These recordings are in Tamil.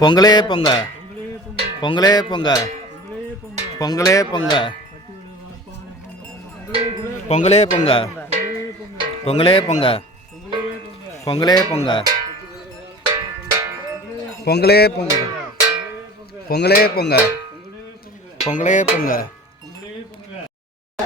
பொங்கலே பொங்க. பொங்கலே பொங்க. பொங்கலே பொங்க. பொங்கலே பொங்க. பொங்கலே பொங்க. பொங்கலே பொங்க. பொங்கலே பொங்க. பொங்கலே பொங்க. பொங்கலே பொங்க.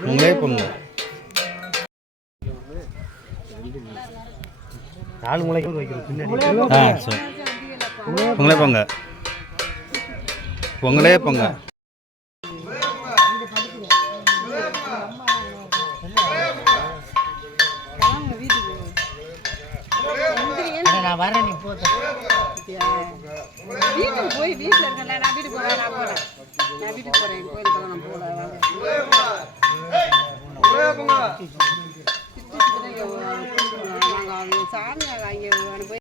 பொங்கலே பொங்க நாலு முளைக்கு வைக்கிறோம் ஆ சரி. பொங்கலே பொங்க. பொங்கலே பொங்க. நான் வரேன் நீ வீட்டுக்கு போய் வீட்டில் இருக்கல நான் வீட்டுக்கு போகிறேன் நான் போகிறேன் நான் வீட்டுக்கு போகிறேன் கோயிலுக்கெல்லாம் நான் வாங்க. நாங்கள் சாமியாக வாங்கி அனுப்பி